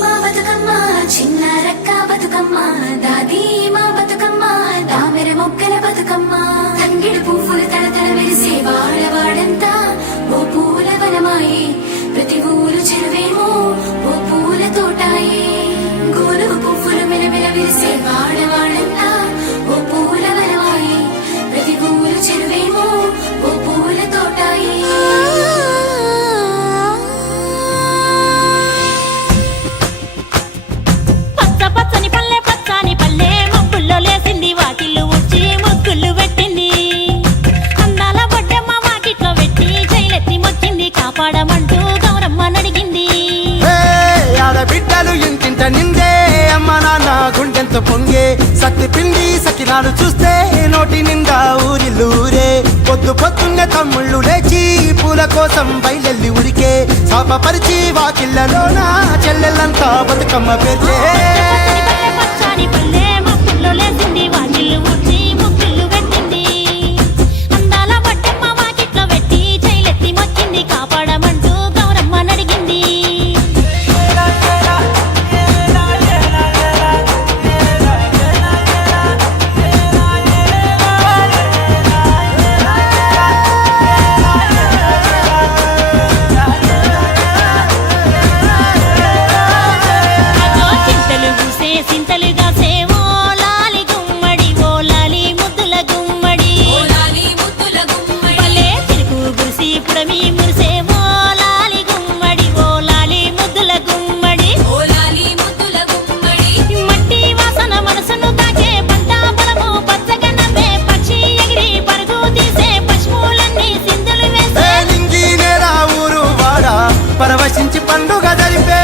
మా బతుకమ్మ చిన్న రక్క బతుకమ్మ దాది మా బతుకమ్మ దామెర మొక్కల బతుకమ్మ తంగిడు పువ్వులు తడతడ మెరిసే వాడవాడంతా ఓ పూల వనమాయే ప్రతి ఊరు చెరువేమో ఓ పూల తోటాయే గోరు పువ్వులు మెలమెల విరిసే వాడవాడంతా ఓ పూల వనమాయే ప్రతి ఊరు చెరువేమో ఓ పూల తోటాయే పచ్చని పల్లె పచ్చని పల్లె మబ్బుల్లో లేసింది వాకిళ్ళు ఊడ్చి ముగ్గులు పెట్టింది అందాల బొడ్డమ్మ వాకిట్లో పెట్టి జైలెత్తి మొక్కింది కాపాడమంటూ గౌరమ్మ నడిగింది ఆడబిడ్డలు ఇంటింట నిందే అమ్మ నాన్న గుండెంతో పొంగే సత్తి పిండి సకినాలు చూస్తే నోటి నిండా ఊరిల్లూరే పొద్దు పొద్దున్నే తమ్ముళ్ళు లేచి పూల కోసం బయలెల్లి ఉరికే శాపపరిచి వాకిళ్ళలోన చెల్లెళ్ళంతా బతుకమ్మ పేర్చే పచ్చని పల్లె మబ్బుల్లో లేసింది వాకిళ్ళు ఊడ్చి ముగ్గులు పెట్టింది అందాల బొడ్డమ్మ వాకిట్లో పెట్టి జైలెత్తి మొక్కింది కాపాడమంటూ గౌరమ్మ నడిగింది చింతలు పూసే సింతలు కాసే ఓ లాలి గుమ్మడి ఓ లాలి ముద్దుల గుమ్మడి భలే చిరుకు గురిసి పుడమి మురిసే ఓ లాలి గుమ్మడి ఓ లాలి ముద్దుల గుమ్మడి మట్టి వాసన మనసును తాకే పంట బలము పచ్చగా నవ్వే పక్షి ఎగిరి పరుగు తీసే పశువులన్నీ సింధులు వేసే నింగి నేల ఊరు వాడ పరవశించి పండుగ జరిపే